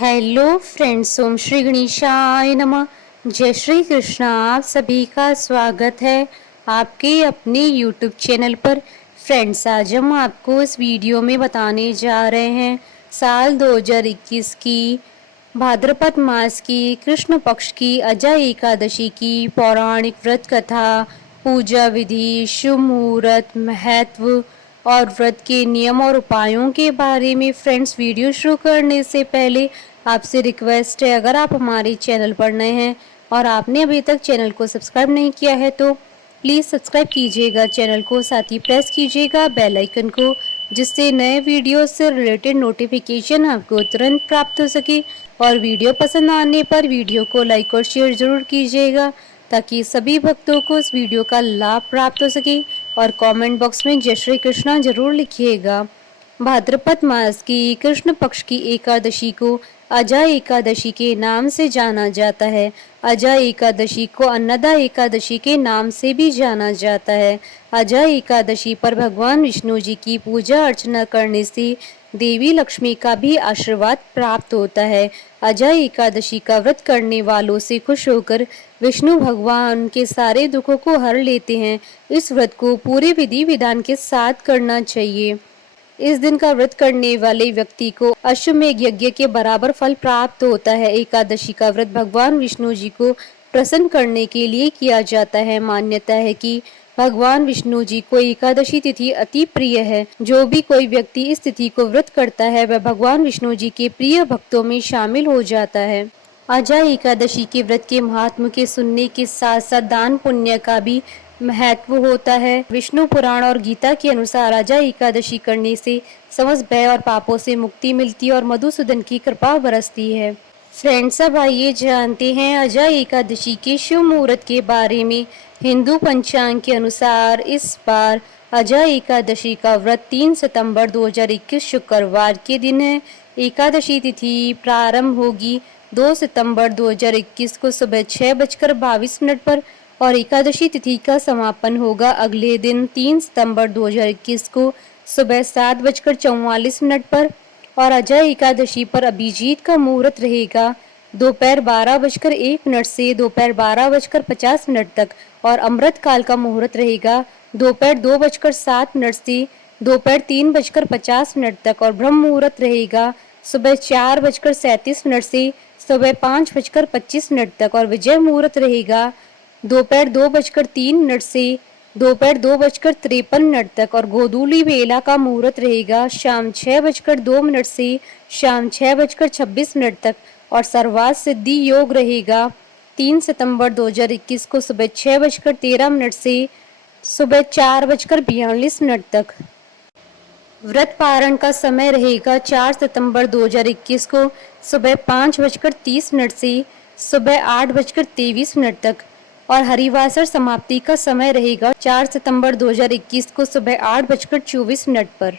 Hello friends, ओम श्री गणेशाय नमः। जय श्री कृष्णा। आप सभी का स्वागत है आपके अपने यूट्यूब चैनल पर। फ्रेंड्स, आज हम आपको इस वीडियो में बताने जा रहे हैं साल 2021 की भाद्रपद मास की कृष्ण पक्ष की अजय एकादशी की पौराणिक व्रत कथा, पूजा विधि, शुभ मुहूर्त, महत्व और व्रत के नियम और उपायों के बारे में। फ्रेंड्स, वीडियो शुरू करने से पहले आपसे रिक्वेस्ट है, अगर आप हमारे चैनल पर नए हैं और आपने अभी तक चैनल को सब्सक्राइब नहीं किया है तो प्लीज़ सब्सक्राइब कीजिएगा चैनल को, साथ ही प्रेस कीजिएगा बेल आइकन को, जिससे नए वीडियो से रिलेटेड नोटिफिकेशन आपको तुरंत प्राप्त हो सके। और वीडियो पसंद आने पर वीडियो को लाइक और शेयर ज़रूर कीजिएगा ताकि सभी भक्तों को इस वीडियो का लाभ प्राप्त हो सके। और कमेंट बॉक्स में जय श्री कृष्णा जरूर लिखिएगा। भाद्रपद मास की कृष्ण पक्ष की एकादशी को अजय एकादशी के नाम से जाना जाता है। अजय एकादशी को अन्नदा एकादशी के नाम से भी जाना जाता है। अजय एकादशी पर भगवान विष्णु जी की पूजा अर्चना करने से देवी लक्ष्मी का भी आशीर्वाद प्राप्त होता है। अजय एकादशी का व्रत करने वालों से खुश होकर विष्णु भगवान के सारे दुखों को हर लेते हैं। इस व्रत को पूरे विधि विधान के साथ करना चाहिए। इस दिन का व्रत करने वाले व्यक्ति को अश्वमेध यज्ञ के बराबर फल प्राप्त होता है। एकादशी का व्रत भगवान विष्णु जी को प्रसन्न करने के लिए किया जाता है। मान्यता है कि भगवान विष्णु जी को एकादशी तिथि अति प्रिय है। जो भी कोई व्यक्ति इस तिथि को व्रत करता है वह भगवान विष्णु जी के प्रिय भक्तों में शामिल हो जाता है। अजय एकादशी के व्रत के महात्म के सुनने के साथ साथ दान पुण्य का भी महत्व होता है। विष्णु पुराण और गीता के अनुसार अजय एकादशी करने से समस्त भय और पापों से मुक्ति मिलती है और मधुसूदन की कृपा बरसती है। फ्रेंड्स, अब आइए जानते हैं अजय एकादशी के शुभ मुहूर्त के बारे में। हिंदू पंचांग के अनुसार इस बार अजय एकादशी का व्रत 3 सितंबर 2021 शुक्रवार के दिन है। एकादशी तिथि प्रारंभ होगी 2 सितंबर 2021 को सुबह 6:22 पर और एकादशी तिथि का समापन होगा अगले दिन 3 सितंबर 2021 को सुबह 7:44 पर। और अजय एकादशी पर अभिजीत का मुहूर्त रहेगा दोपहर 12:01 से दोपहर 12:50 तक और अमृत काल का मुहूर्त रहेगा दोपहर 2:07 से दोपहर 3:50 तक और ब्रह्म मुहूर्त रहेगा सुबह 4:37 से सुबह 5:25 तक और विजय मुहूर्त रहेगा दोपहर 2:03 से दोपहर 2:53 तक और गोधूली बेला का मुहूर्त रहेगा शाम 6:02 से शाम 6:26 तक और सर्वार्थ सिद्धि योग रहेगा 3 सितंबर 2021 को सुबह 6:13 से सुबह 4:42 तक। व्रत पारण का समय रहेगा 4 सितंबर 2021 को सुबह 5:30 से सुबह 8:23 तक और हरिवासर समाप्ति का समय रहेगा 4 सितंबर 2021 को सुबह 8:24 पर।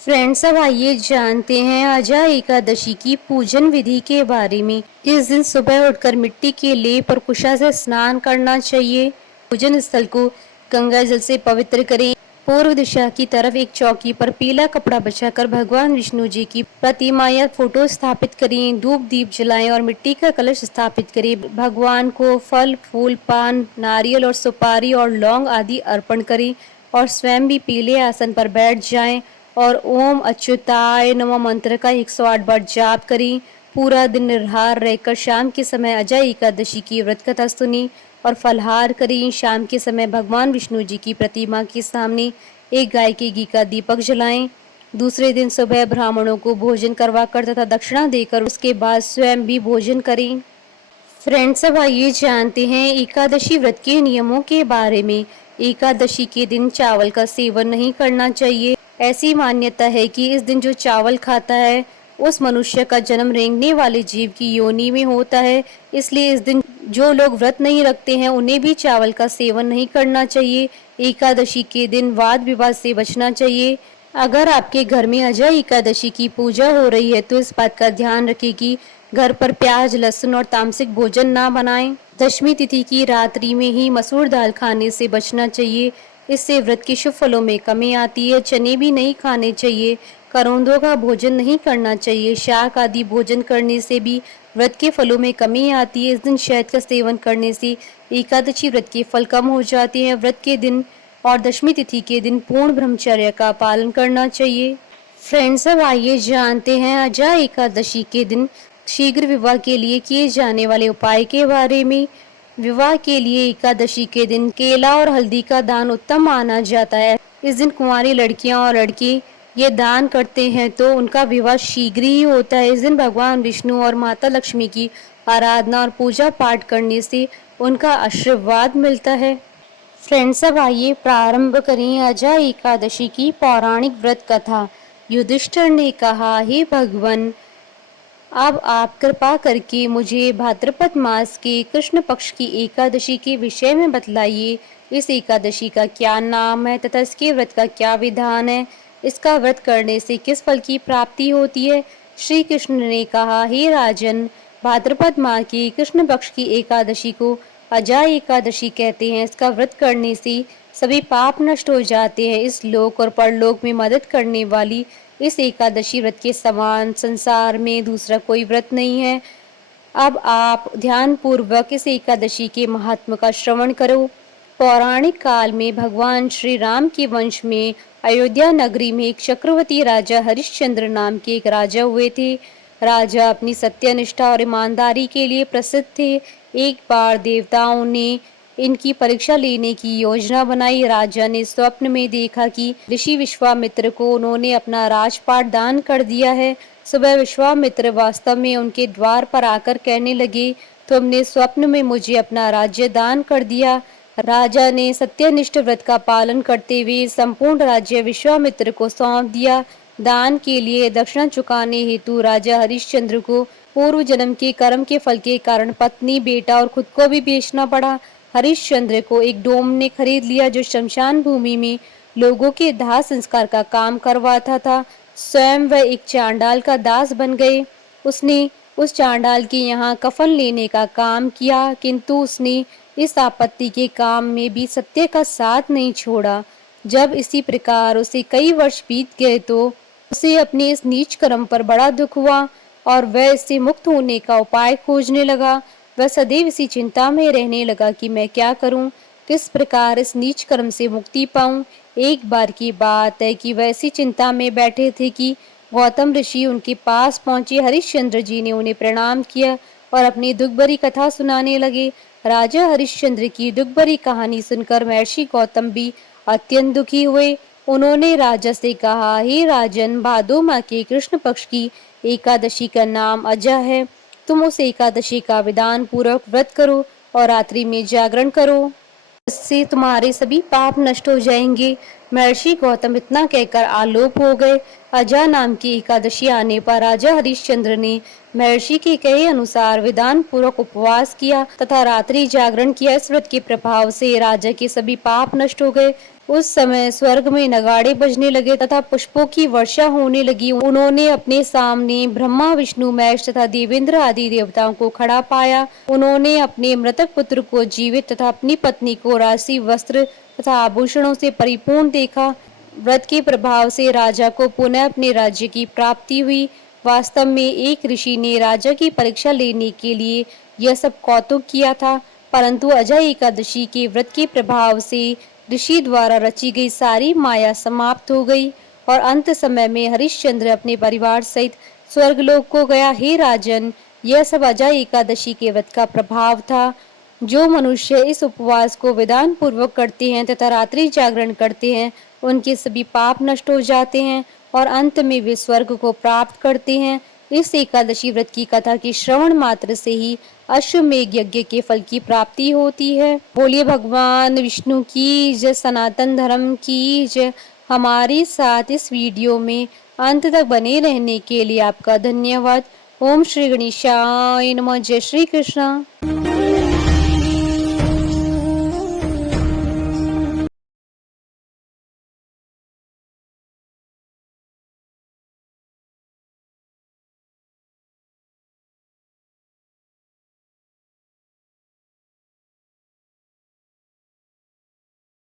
फ्रेंड्स, अब आइए जानते हैं अजय एकादशी की पूजन विधि के बारे में। इस दिन सुबह उठकर मिट्टी के लेप और कुशा से स्नान करना चाहिए। पूजन स्थल को गंगा जल से पवित्र करें। पूर्व दिशा की तरफ एक चौकी पर पीला कपड़ा बिछाकर भगवान विष्णु जी की प्रतिमा या फोटो स्थापित करें। धूप दीप जलाएं और मिट्टी का कलश स्थापित करें। भगवान को फल फूल पान नारियल और सुपारी और लौंग आदि अर्पण करें और स्वयं भी पीले आसन पर बैठ जाएं और ओम अच्युताय नमः मंत्र का 108 बार जाप करें। पूरा दिन निराहार रहकर शाम के समय अजय एकादशी की व्रत कथा सुनी और फलहार करें। शाम के समय भगवान विष्णु जी की प्रतिमा के सामने एक गाय के घी का दीपक जलाएं। दूसरे दिन सुबह ब्राह्मणों को भोजन करवाकर तथा दक्षिणा देकर उसके बाद स्वयं भी भोजन करें। फ्रेंड्स, अब आइए जानते हैं एकादशी व्रत के नियमों के बारे में। एकादशी के दिन चावल का सेवन नहीं करना चाहिए। ऐसी मान्यता है कि इस दिन जो चावल खाता है उस मनुष्य का जन्म रेंगने वाले जीव की योनि में होता है। इसलिए इस दिन जो लोग व्रत नहीं रखते हैं उन्हें भी चावल का सेवन नहीं करना चाहिए। एकादशी के दिन वाद विवाद से बचना चाहिए। अगर आपके घर में अजय एकादशी की पूजा हो रही है तो इस बात का ध्यान रखें कि घर पर प्याज लहसुन और तामसिक भोजन ना बनाएं। दशमी तिथि की रात्रि में ही मसूर दाल खाने से बचना चाहिए। इससे व्रत के शुभ फलों में कमी आती है। चने भी नहीं खाने चाहिए। करौंदों का भोजन नहीं करना चाहिए। शाक आदि भोजन करने से भी व्रत के फलों में कमी आती है। इस दिन शहद का सेवन करने से एकादशी व्रत के फल कम हो जाते हैं। व्रत के दिन और दशमी तिथि के दिन पूर्ण ब्रह्मचर्य का पालन करना चाहिए। फ्रेंड्स, अब आइए जानते हैं अजा एकादशी के दिन शीघ्र विवाह के लिए किए जाने वाले उपाय के बारे में। विवाह के लिए एकादशी के दिन केला और हल्दी का दान उत्तम माना जाता है। इस दिन कुंवारी लड़कियां और लड़के ये दान करते हैं तो उनका विवाह शीघ्र ही होता है। इस दिन भगवान विष्णु और माता लक्ष्मी की आराधना और पूजा पाठ करने से उनका आशीर्वाद मिलता है। फ्रेंड्स, अब आइए प्रारंभ करें अजा एकादशी की पौराणिक व्रत कथा। युधिष्ठिर ने कहा, हे भगवान, अब आप कृपा करके मुझे भाद्रपद मास के कृष्ण पक्ष की एकादशी के विषय में बतलाइए। इस एकादशी का क्या नाम है तथा इसके व्रत का क्या विधान है? इसका व्रत करने से किस फल की प्राप्ति होती है? श्री कृष्ण ने कहा, हे राजन, भाद्रपद माह की कृष्ण पक्ष की एकादशी को अजा एकादशी कहते हैं। इसका व्रत करने से सभी पाप नष्ट हो जाते हैं। इस लोक और परलोक में मदद करने वाली इस एकादशी व्रत के समान संसार में दूसरा कोई व्रत नहीं है। अब आप ध्यान पूर्वक इस एकादशी के महात्म का श्रवण करो। पौराणिक काल में भगवान श्री राम के वंश में अयोध्या नगरी में एक चक्रवर्ती राजा हरिश्चंद्र नाम के एक राजा हुए थे। राजा अपनी सत्यनिष्ठा और ईमानदारी के लिए प्रसिद्ध थे। एक बार देवताओं ने इनकी परीक्षा लेने की योजना बनाई। राजा ने स्वप्न में देखा कि ऋषि विश्वामित्र को उन्होंने अपना राजपाट दान कर दिया है। सुबह विश्वामित्र वास्तव में उनके द्वार पर आकर कहने लगे, तुमने स्वप्न में मुझे अपना राज्य दान कर दिया। राजा ने सत्यनिष्ठ व्रत का पालन करते हुए संपूर्ण राज्य विश्वामित्र को सौंप दिया। दान के लिए दक्षिणा चुकाने हेतु राजा हरिश्चंद्र को पूर्व जन्म के कर्म के फल के कारण पत्नी, बेटा और खुद को भी बेचना पड़ा। हरिश्चंद्र को एक डोम ने खरीद लिया जो शमशान भूमि में लोगों के दाह संस्कार का काम करवाता था। स्वयं वह एक चांडाल का दास बन गए। उसने उस चांडाल के यहाँ कफन लेने का काम किया, किंतु उसने इस आपत्ति के काम में भी सत्य का साथ नहीं छोड़ा। जब इसी प्रकार उसे कई वर्ष बीत गए तो उसे अपने इस नीच कर्म पर बड़ा दुख हुआ और वह इससे मुक्त होने का उपाय खोजने लगा। वह सदैव इसी चिंता में रहने लगा कि मैं क्या करूं, किस प्रकार इस नीच कर्म से मुक्ति पाऊं। एक बार की बात है कि वह इसी चिंता में बैठे थे कि गौतम ऋषि उनके पास पहुंचे। हरिश्चंद्र जी ने उन्हें प्रणाम किया और अपनी दुख भरी कथा सुनाने लगे। राजा हरिश्चंद्र की दुख भरी कहानी सुनकर महर्षि गौतम भी अत्यंत दुखी हुए। उन्होंने राजा से कहा, हे राजन, भादो माह के कृष्ण पक्ष की एकादशी का नाम अजा है। तुम उस एकादशी का विधान पूर्वक व्रत करो और रात्रि में जागरण करो, इससे तुम्हारे सभी पाप नष्ट हो जाएंगे। महर्षि गौतम इतना कहकर आलोप हो गए। अजा नाम की एकादशी आने पर राजा हरिश्चंद्र ने महर्षि के कहे अनुसार विधान पूर्वक उपवास किया तथा रात्रि जागरण किया। इस व्रत के प्रभाव से राजा के सभी पाप नष्ट हो गए। उस समय स्वर्ग में नगाड़े बजने लगे तथा पुष्पों की वर्षा होने लगी। उन्होंने अपने सामने ब्रह्मा, विष्णु, महेश तथा देवेंद्र आदि देवताओं को खड़ा पाया। उन्होंने अपने मृतक पुत्र को जीवित तथा अपनी पत्नी को राशि, वस्त्र तथा आभूषणों से परिपूर्ण देखा। व्रत के प्रभाव से राजा को पुनः अपने राज्य की प्राप्ति हुई। वास्तव में एक ऋषि ने राजा की परीक्षा लेने के लिए यह सब कौतुक किया था, परंतु अजा एकादशी के व्रत के प्रभाव से ऋषि द्वारा रची गई सारी माया समाप्त हो गई और अंत समय में हरिश्चंद्र अपने परिवार सहित स्वर्गलोक को गया। हे राजन, यह सब अजा एकादशी के व्रत का प्रभाव था। जो मनुष्य इस उपवास को विधान पूर्वक करते हैं तथा रात्रि जागरण करते हैं, उनके सभी पाप नष्ट हो जाते हैं और अंत में वे स्वर्ग को प्राप्त करते हैं। इस एकादशी व्रत की कथा की श्रवण मात्र से ही अश्वमेघ यज्ञ के फल की प्राप्ति होती है। बोलिए भगवान विष्णु की जय, सनातन धर्म की जय। हमारे साथ इस वीडियो में अंत तक बने रहने के लिए आपका धन्यवाद। ओम श्री गणेशाय नमः। जय श्री कृष्ण।